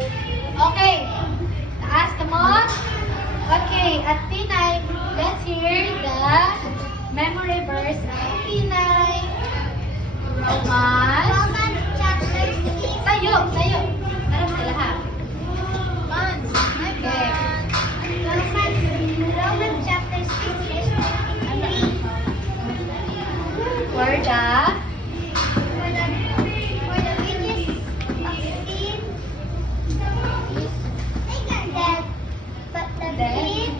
Okay. Taas, come on. Okay, at Tinay, let's hear the memory verse of Tinay. Romans chapter 6. Tayo. Harap sila ha. Okay. Romans chapter 6 verse 23. For the wages of sin is death, but the gift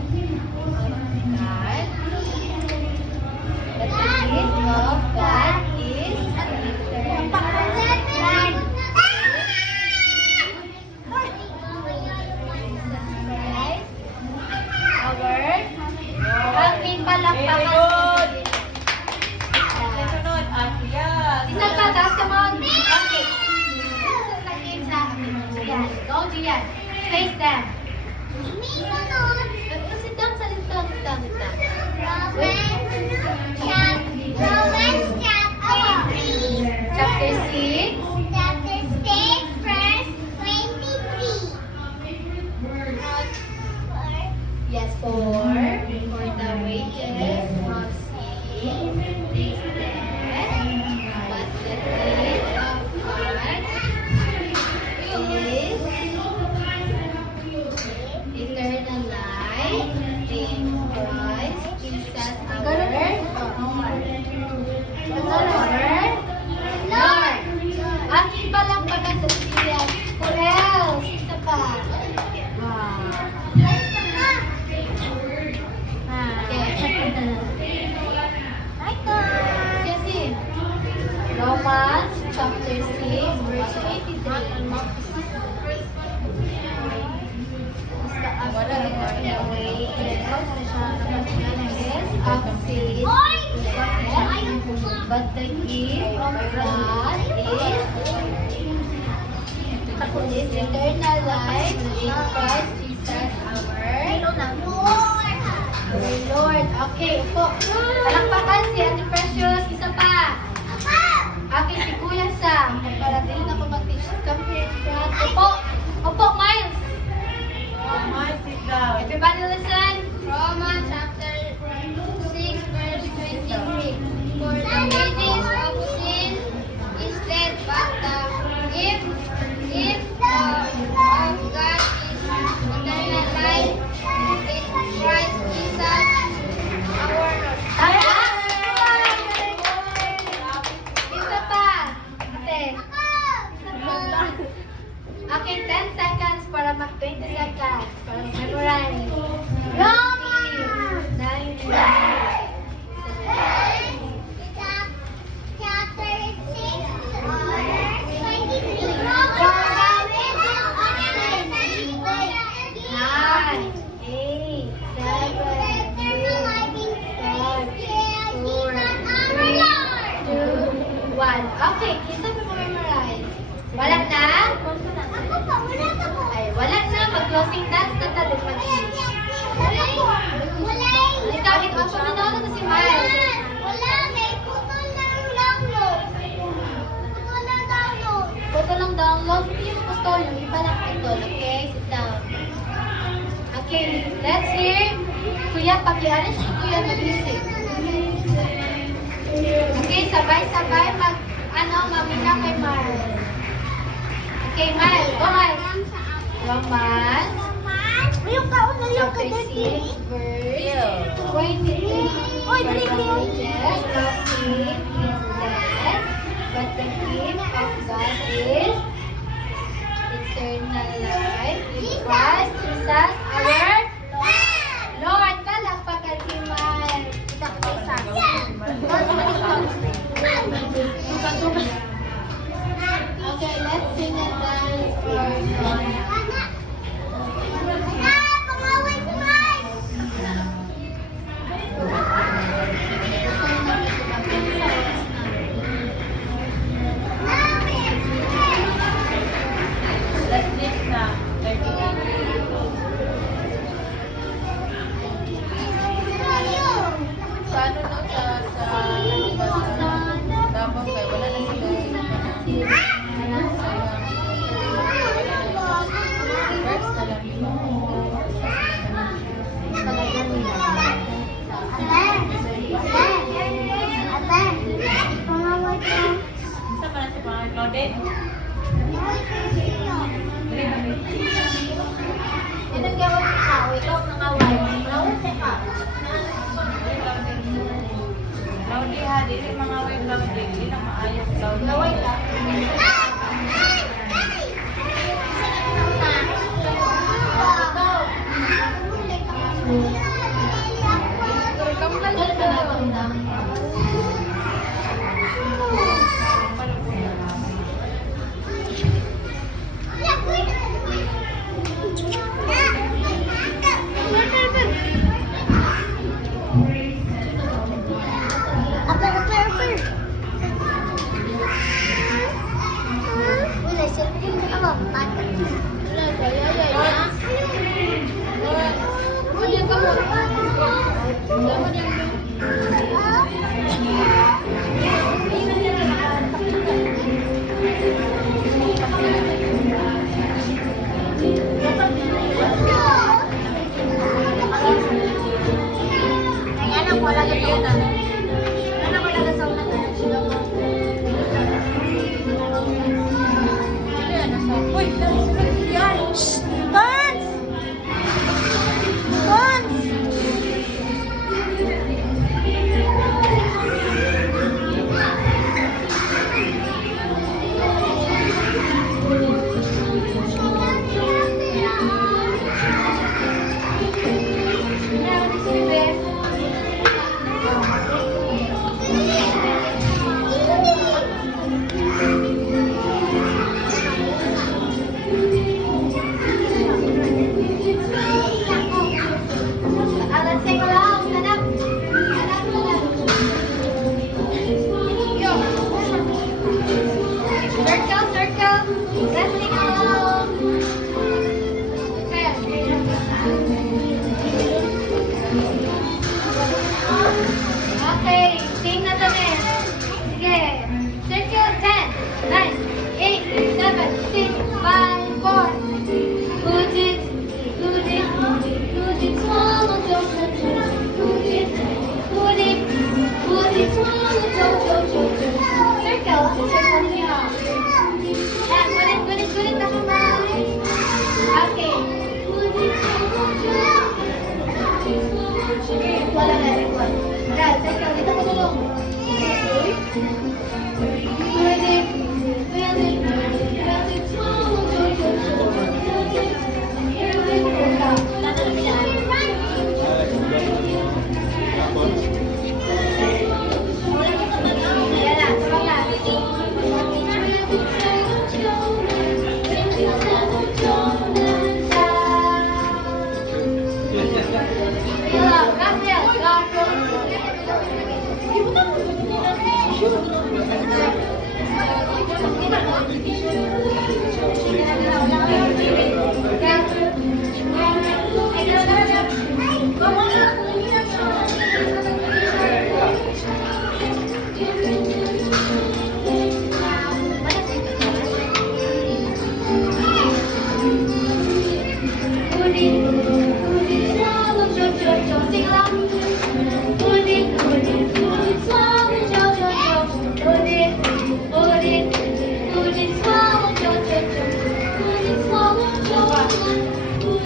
of God is eternal life. Jesus Christ, our aking palakpakan. Sunod, Asia. Isa pa, taas ka mo. Okay. Sa akin. Ayan. Go, Gian. Face them. Sit down, sit down. Romans chapter 6. Chapter 6. Chapter 6 verse 23. Yes, for the wages of sin is death, but the gift of God is eternal life in Christ Jesus our Lord. Aking palakpakan sa siya. Or else, isa pa. Kasi, Romans chapter 6 verse 83. But the gift of God is eternal life in Christ Jesus our Lord. Okay, upo. Palakpakan si Ate Precious. Isa pa. Okay, si Kuya Sam. Para din ako mag-teach. Come here in front. Upo, Miles. Romans, sit down. Everybody listen. Romans chapter 6 verse 23. For the wages of sin is death, but the gift of God is eternal life in Christ Jesus our Lord. Isa pa. Ate. Isa pa. Okay, 10 seconds para mag-20 seconds para mag-memorize. Romans 9. Chapter 6 verse 23. 9, 8, 7, 2, 1. Okay, isa pa memorize. Wala na? Ay, wala na. Mag-closing dance na tayo. Ikaw, ito na daw na si Miles. Photo lang download. Yung gusto, yung iba lang ito. Okay, sit down. Okay, let's hear. Kuya, pag-i-arrange si Kuya mag-isip. Okay, sabay-sabay mamina kay Miles. Okay, Miles, go Miles. Romans, chapter 6, verse 23. Oy, dali, For the dali. wages of sin is death, but the gift of God is eternal life in Christ Jesus our Lord. Palakpakan si Miles. Okay, let's sing and dance for Maya. Let's next na. 38. Sa ano na sa tapos wala na sila.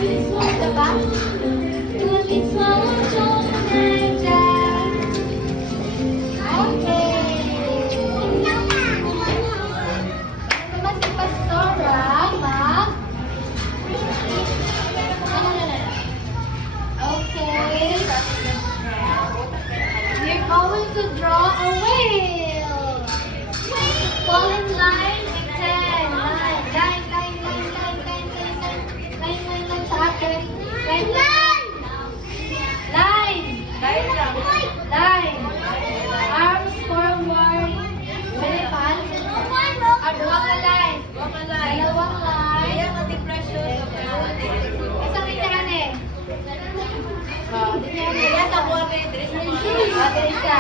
Ito ba? Okay. Naman si Pastora, mag... Okay. You're going to draw a whale. Fall in line with 10. Line sa akin. Line lang. Line. Arms forward. Pwede pa? Dua ka line. Dalawang line. Isang literan eh. Ate isa.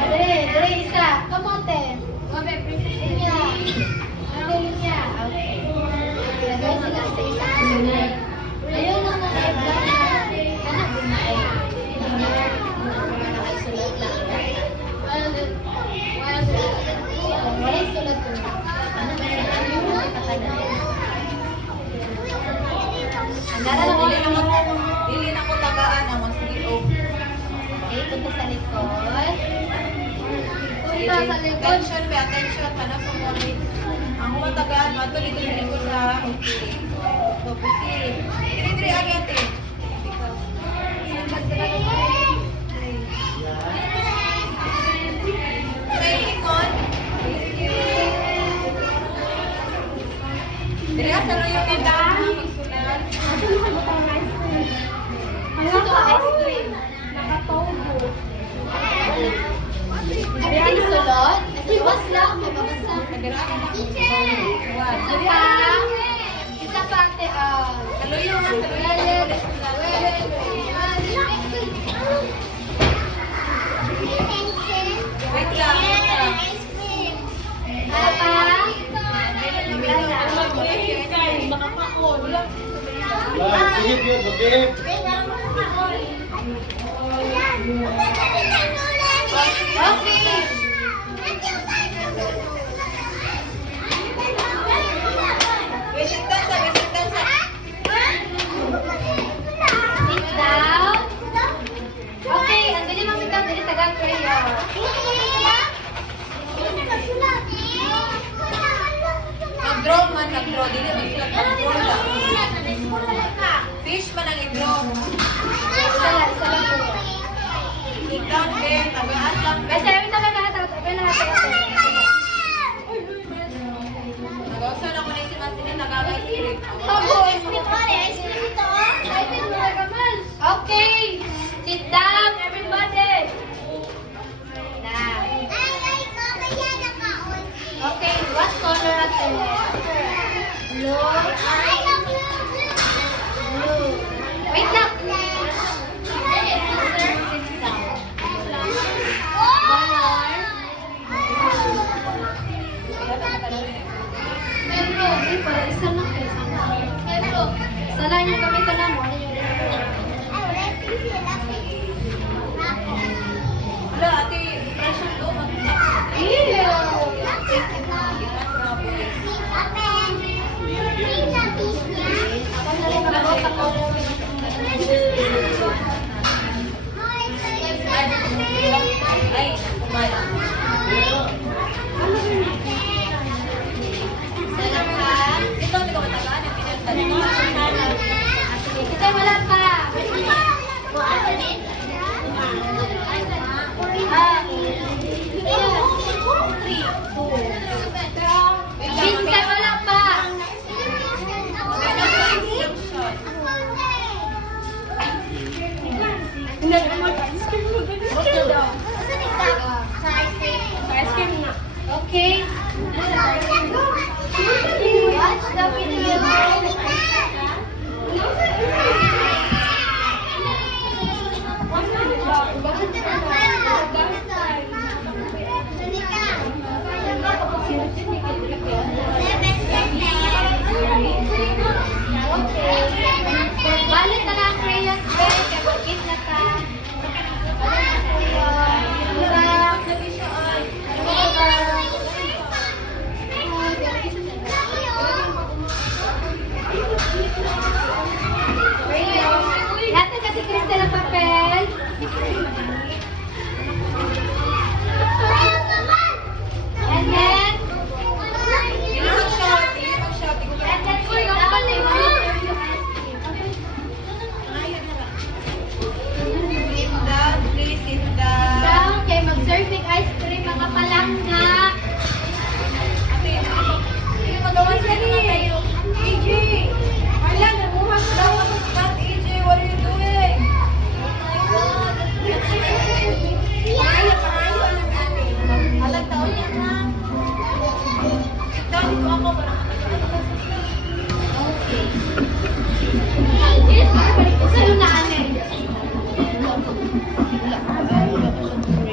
Ate isa. Kamote. Linya. Ate linya. Okay. Lagay sila sa isang line. Ayun lang na i-vlog natin. Anak, bumae. Nakasulat lang. Wala yung sulat ko. Ano ba yan? Ano yung nakakadali? Andara lang ako. Dili na ko tagaan ang mga sige. Okay, punta sa likod. Punta sa likod. Attention, pay attention. Tanong sa moment. Ang mga tagaan, mato dito yung likod ha. Okay. Proceed. Diri-diri agad eh. Sa ikon. Diri sa loyo ka ba? Magsulat. Ano to? Ice cream. Nakatogo. Ay, ay, sulot? Iwas lang. May babasa. Isa pa. Isa pa, ate. Sa loyo nga, sa loyo. Wait lang, wait lang. Isa pa. Magkihip yun, magkihip. Okay. Visit dansa, visit dansa. Sit down. Okay, ang dali mo sit down. Dali tagang prayer. Mag-draw man, mag-draw. Dili magsulat, mag-draw lang. Fish man ang i-draw. Isa lang po. Ikaw, Ben, tagaan lang. Kasi every time na lahat, every lahat Nag-ausan ako na si Mansinin, nag-aga-script. Okay, sit down everybody. Now. Okay, what color at the left? Blue. Blue. Wait lang. Pero, di ba, isa lang eh. Pero, isa lang yung gamitan na mo. Wala, ate, precious do. Ew! Ako na rin mag-draw sa color. Ay, kumala.